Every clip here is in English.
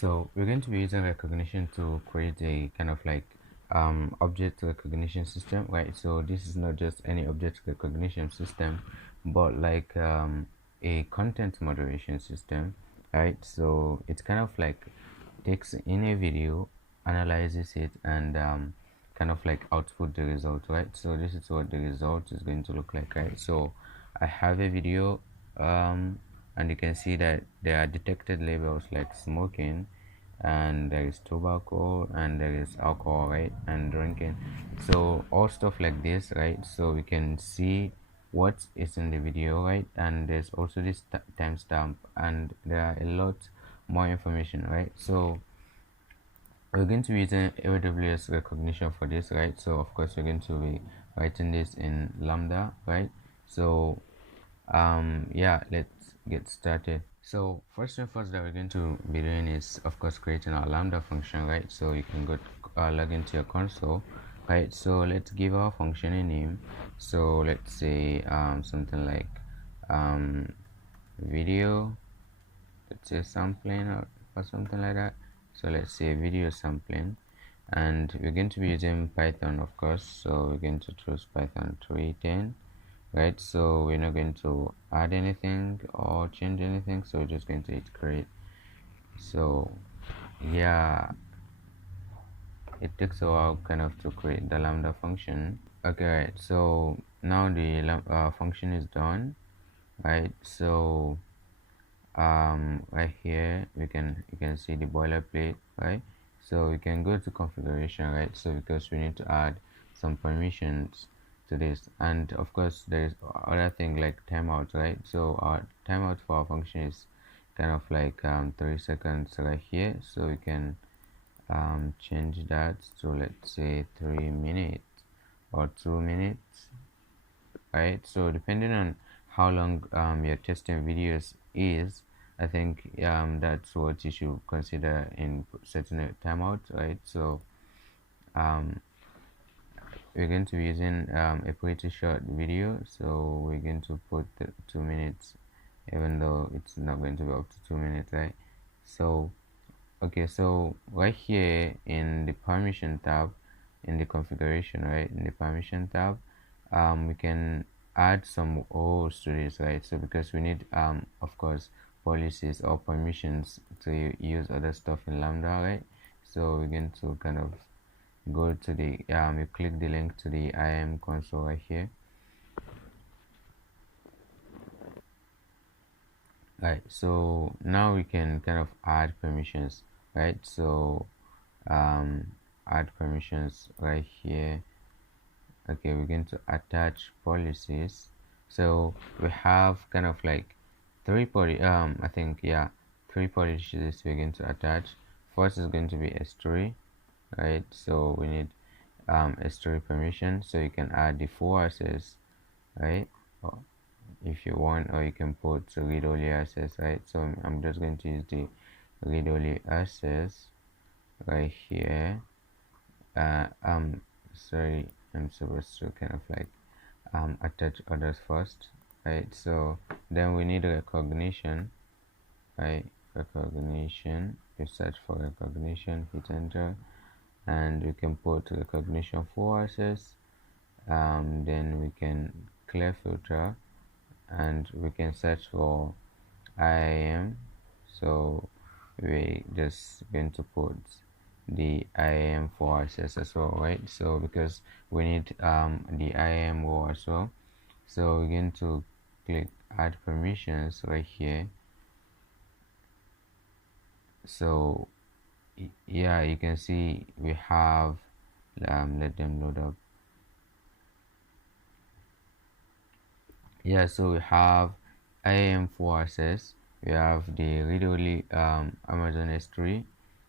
So we're going to be using recognition to create a kind of like object recognition system, right? So this is not just any object recognition system, but like a content moderation system, right? So it's kind of like takes in a video, analyzes it, and kind of like output the result, right? So this is what the result is going to look like, right? So I have a video, and you can see that there are detected labels like smoking, and there is tobacco, and there is alcohol, right, and drinking. So all stuff like this, right? So we can see what is in the video, right? And there's also this timestamp, and there are a lot more information, right? So we're going to be using AWS Rekognition for this, right? So of course we're going to be writing this in Lambda, right? So yeah, let's get started. So first and first that we're going to be doing is of course creating our Lambda function, right? So you can go to, log into your console, right? So let's give our function a name. So let's say something like video, let's say sampling, or something like that. So let's say video sampling, and we're going to be using Python, of course. So we're going to choose Python 3.10, right? So we're not going to add anything or change anything, so we're just going to hit create. So yeah, it takes a while kind of to create the Lambda function. Okay, right, so now the function is done, right? So right here you can see the boilerplate, right? So we can go to configuration, right? So because we need to add some permissions to this, and of course there is other thing like timeout, right? So our timeout for our function is kind of like 3 seconds right here, so we can change that to, let's say, 3 minutes or 2 minutes, right? So depending on how long your testing videos is, I think that's what you should consider in setting a timeout, right? So we're going to be using a pretty short video, so we're going to put 2 minutes, even though it's not going to be up to 2 minutes, right? So okay, so right here in the permission tab, in the configuration, right, in the permission tab, we can add some roles to this, right? So because we need of course policies or permissions to use other stuff in Lambda, right? So we're going to kind of go to the you click the link to the IAM console right here. Right, so now we can kind of add permissions, right? So add permissions right here. Okay, we're going to attach policies. So we have kind of like I think, yeah, 3 policies we're going to attach. First is going to be S3, right? So we need S3 permission, so you can add the full access, right? Or if you want, or you can put read-only access, right? So I'm just going to use the read-only access right here. Sorry, I'm supposed to kind of like attach others first, right? So then we need recognition, right? Recognition, you search for recognition, hit enter, and we can put recognition for access. Then we can clear filter, and we can search for IAM. So we just going to put the IAM for access as well, right? So because we need the IAM role as well, so we're going to click add permissions right here. So yeah, you can see we have let them load up. Yeah, so we have IAM for access, we have the read-only Amazon S3,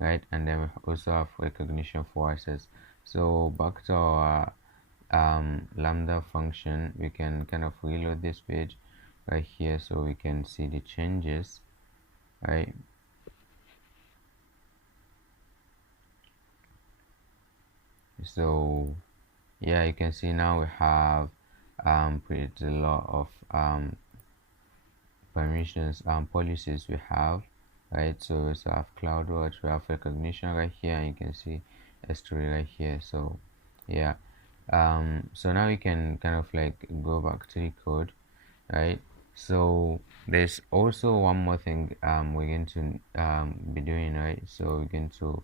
right? And then we also have recognition for access. So back to our Lambda function, we can kind of reload this page right here so we can see the changes, right? So yeah, you can see now we have pretty lot of permissions policies we have, right? So we also have CloudWatch, we have Rekognition right here, and you can see S3 right here. So yeah, so now we can kind of like go back to the code, right? So there's also one more thing we're going to be doing, right? So we're going to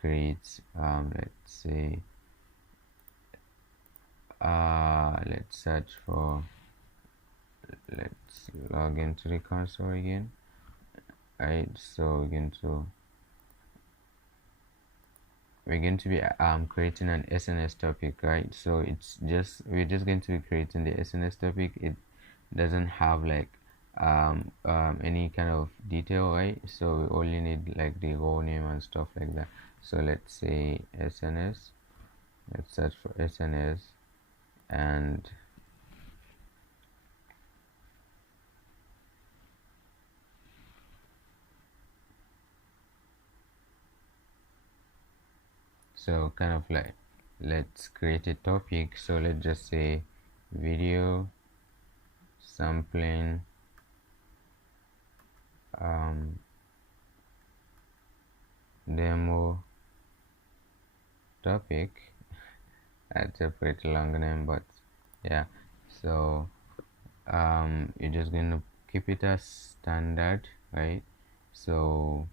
create let's say let's search for, let's log into the console again, right? So we're going to be creating an SNS topic, right? So we're just going to be creating the SNS topic. It doesn't have like any kind of detail, right? So we only need like the role name and stuff like that. So let's say SNS, let's search for SNS, and so kind of like let's create a topic. So let's just say video sampling demo topic. That's a pretty long name, but yeah. So you're just gonna keep it as standard, right? So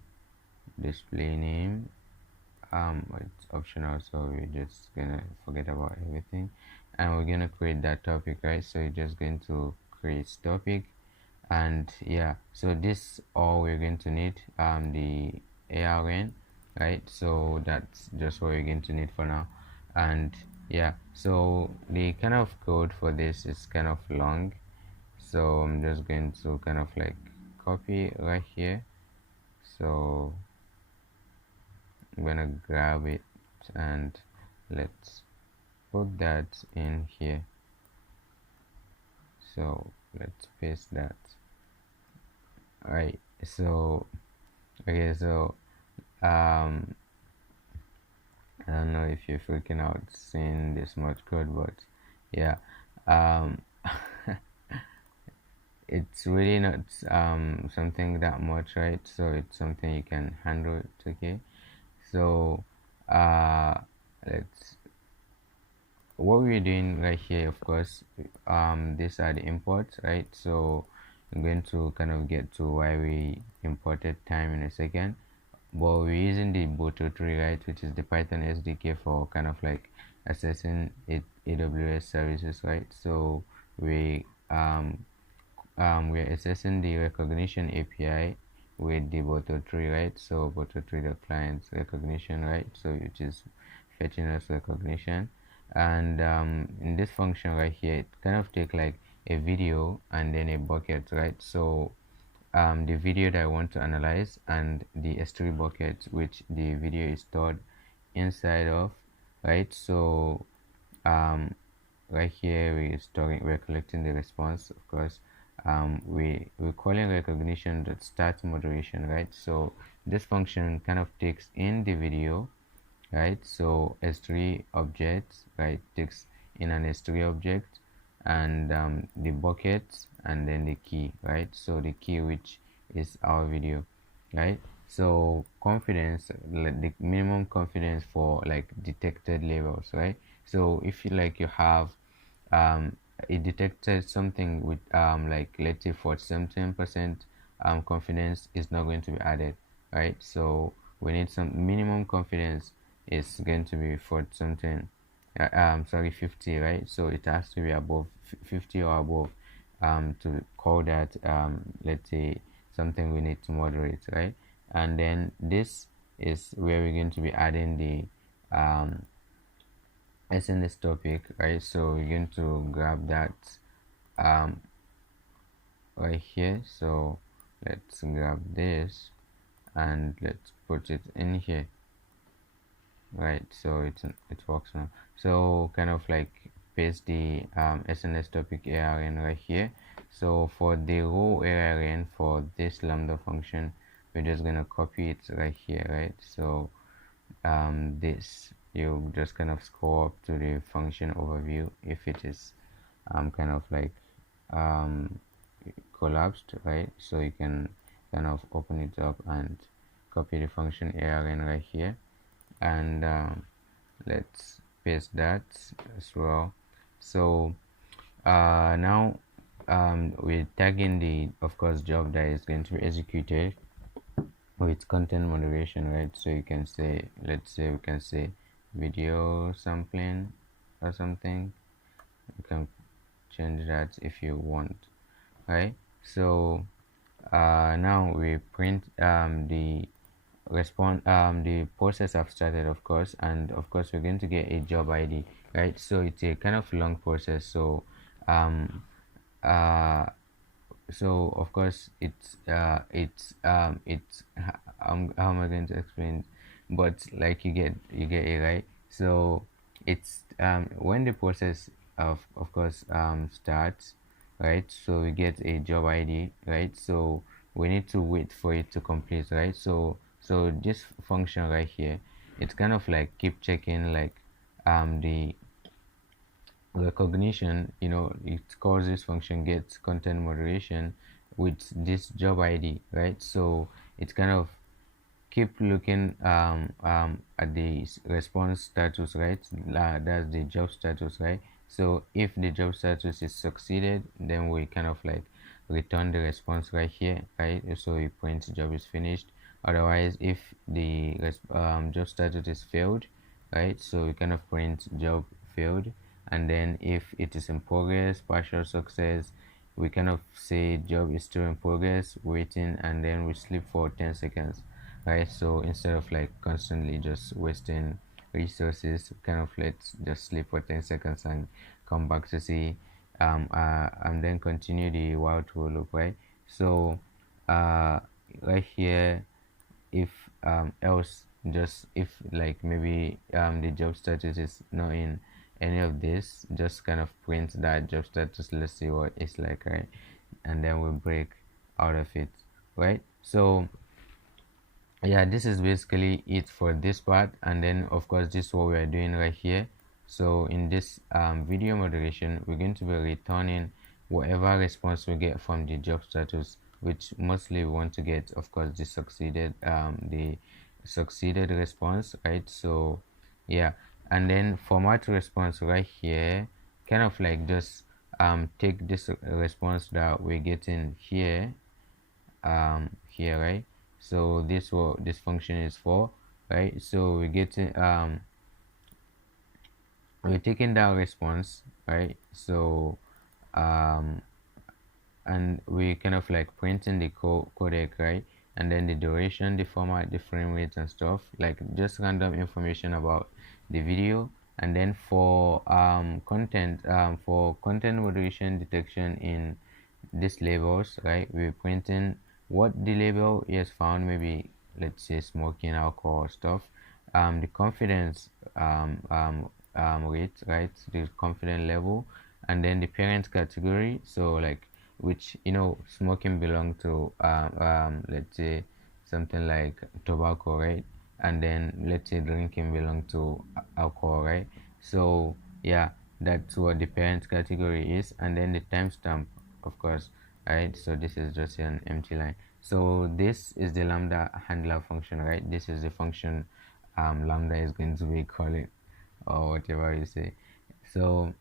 display name, it's optional, so we're just gonna forget about everything, and we're gonna create that topic, right? So you're just going to create topic, and yeah, so this all we're going to need, the ARN, right? So that's just what we're going to need for now. And yeah, so the kind of code for this is kind of long, so I'm just going to kind of like copy right here. So I'm gonna grab it and let's put that in here. So let's paste that. Alright, so okay, so I don't know if you're freaking out seeing this much code, but yeah, um it's really not something that much, right? So it's something you can handle. It's okay. So uh let's what we're doing right here, of course, these are the imports, right? So I'm going to kind of get to why we imported time in a second, but we're using the boto tree, right, which is the Python SDK for kind of like accessing it AWS services, right? So we we're accessing the recognition API with the boto tree, right? So boto tree the client's recognition, right? So which is fetching us recognition, and in this function right here, it kind of take like a video and then a bucket, right? So the video that I want to analyze and the S3 bucket which the video is stored inside of, right? So right here we're collecting the response, of course. We're calling recognition that start moderation, right? So this function kind of takes in the video, right? So S3 objects, right, takes in an S3 object, and the bucket, and then the key, right? So the key, which is our video, right? So confidence, like the minimum confidence for like detected labels, right? So if you like you have it detected something with like let's say for 17% confidence is not going to be added, right? So we need some minimum confidence is going to be for something sorry 50, right? So it has to be above 50 or above to call that let's say something we need to moderate, right? And then this is where we're going to be adding the SNS topic, right? So we're going to grab that um right here. So let's grab this and let's put it in here, right? So it works now. So kind of like paste the SNS topic ARN right here. So for the row ARN for this lambda function, we're just gonna copy it right here, right? So this you just kind of scroll up to the function overview if it is kind of like um collapsed, right? So you can kind of open it up and copy the function arn right here, and let's paste that as well. So now we're tagging the, of course, job that is going to be executed with content moderation, right? So you can say, let's say we can say video sampling or something. You can change that if you want, right? So now we print the response, the process have started, of course, and of course we're going to get a job ID, right? So it's a kind of long process. So um uh so of course it's how am I going to explain, but like you get it, right? So it's when the process of course starts, right? So we get a job ID, right? So we need to wait for it to complete, right? So this function right here, it's kind of like keep checking, like the recognition, it calls this function get content moderation with this job ID, right? So it's kind of keep looking at the response status, right? That's the job status, right? So if the job status is succeeded, then we kind of like return the response right here, right? So we print job is finished. Otherwise, if the job status is failed, right? So we kind of print job failed. And then if it is in progress, partial success, we kind of say job is still in progress, waiting, and then we sleep for 10 seconds, right? So instead of like constantly just wasting resources, kind of let's just sleep for 10 seconds and come back to see and then continue the while true loop, right? So right here, if else, just if like maybe the job status is not in any of this, just kind of print that job status. Let's see what it's like, right? And then we break out of it, right? So yeah, this is basically it for this part. And then of course this is what we are doing right here. So in this video moderation, we're going to be returning whatever response we get from the job status, which mostly we want to get, of course, the succeeded response, right? So yeah, and then format response right here, kind of like just take this response that we're getting here, here, right? So this what this function is for, right? So we're taking that response, right? So um and we kind of like printing the codec, right? And then the duration, the format, the frame rates and stuff, like just random information about the video. And then for content moderation detection in these labels, right, we're printing what the label is found, maybe let's say smoking, alcohol stuff, the confidence rate, right, the confidence level, and then the parent category. So like which, smoking belong to let's say something like tobacco, right? And then let's say drinking belong to alcohol, right? So yeah, that's what the parent category is. And then the timestamp, of course, right? So this is just an empty line. So this is the lambda handler function, right? This is the function lambda is going to be calling, or whatever you say. So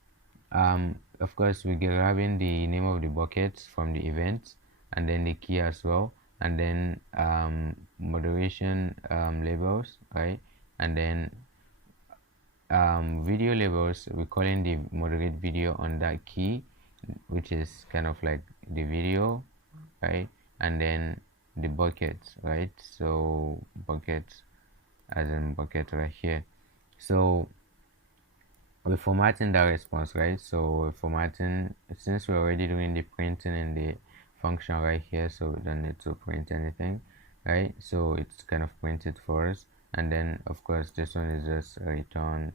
of course we're grabbing the name of the bucket from the event, and then the key as well, and then moderation labels, right? And then video labels, we're calling the moderate video on that key, which is kind of like the video, right? And then the buckets, right? So buckets as in bucket right here. So we're formatting that response, right? So we're formatting, since we're already doing the printing in the function right here, so we don't need to print anything, right? So it's kind of printed for us. And then of course this one is just return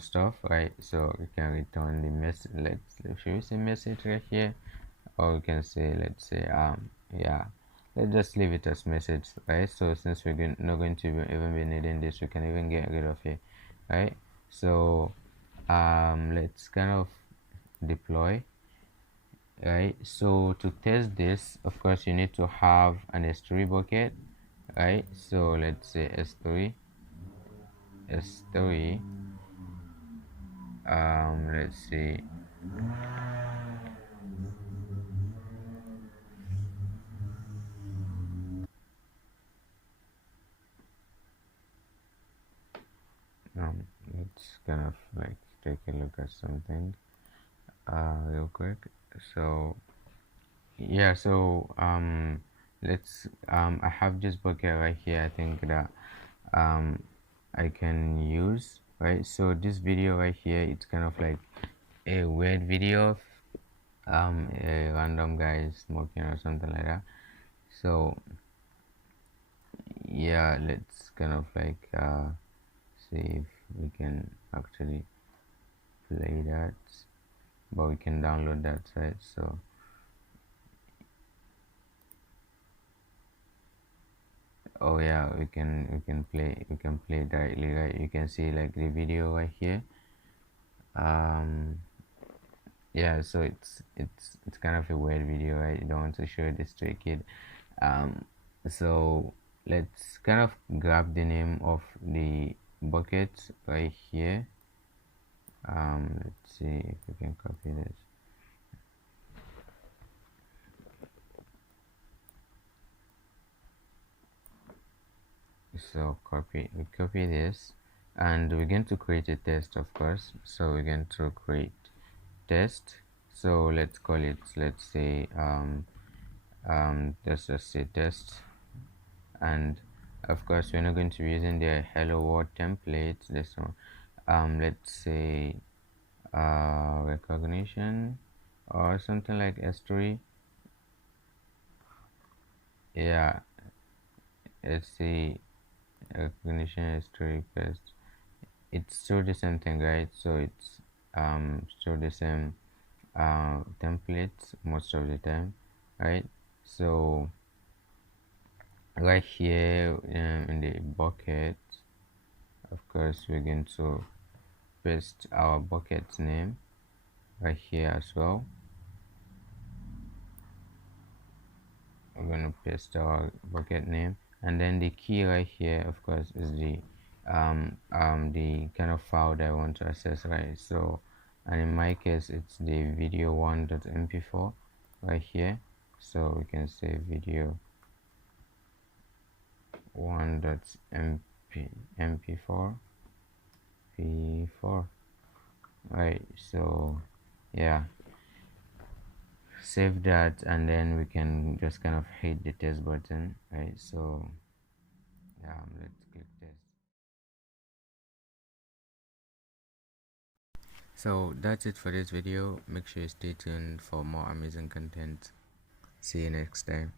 stuff, right? So we can return the message. Should we say message right here, or we can say, let's say yeah, let's just leave it as message, right? So since we're not going to even be needing this, we can even get rid of it, right? So let's kind of deploy right? So to test this, of course, you need to have an S3 bucket, right? So let's say S3, let's see, let's kind of like take a look at something real quick. So yeah, so let's I have this bucket right here. I think that um I can use, right? So this video right here, it's kind of like a weird video of a random guy smoking or something like that. So yeah, let's kind of like see if we can actually play that, but we can download that site. So oh yeah, we can play directly, right? You can see like the video right here. um yeah, so it's kind of a weird video, right? You don't want to show this to a kid. So let's kind of grab the name of the bucket right here. Let's see if we can copy this. So we copy this, and we're going to create a test, of course. So we're going to create test. So let's call it, let's say let's just say test. And of course we're not going to be using the hello world template. This one, let's say recognition or something like S3. Yeah, let's see, recognition S3 first. It's still the same thing, right? So it's still the same templates most of the time, right? So right here in the bucket, of course we're going to paste our bucket name right here as well. We're going to paste our bucket name, and then the key right here, of course, is the kind of file that I want to access, right? So, and in my case it's the video1.mp4 right here. So we can say video1.mp4 p4, right? So yeah, save that, and then we can just kind of hit the test button, right? So let's click test. So that's it for this video. Make sure you stay tuned for more amazing content. See you next time.